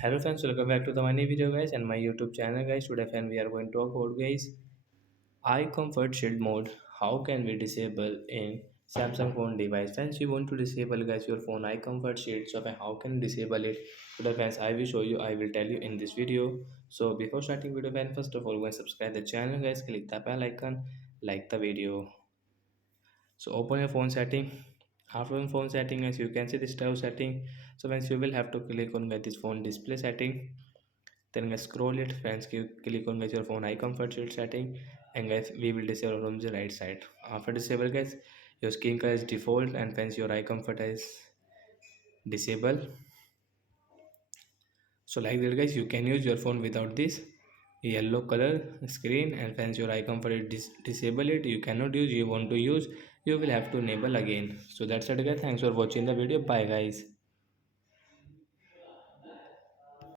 Hello friends, welcome back to the money video guys and my YouTube channel guys. Today friend we are going to talk about guys eye comfort shield mode. How can we disable in Samsung phone device? Friends, you want to disable guys your phone eye comfort shield. So how can you disable it? Today friends, I will show you. I will tell you in this video. So before starting video, friend, first of all, go and subscribe the channel guys. Click the bell icon, like the video. So open your phone setting. After in phone setting, as you can see this tab setting. So friends, you will have to click on this phone display setting, then guys scroll it friends, click on guys your phone eye comfort shield setting, and guys we will disable from the right side. After disable guys, your screen color is default and friends your eye comfort is disable. So like that guys, you can use your phone without this yellow color screen, and friends your eye comfort is disable it, you cannot use, you want to use, you will have to enable again. So that's it guys, thanks for watching the video, bye guys.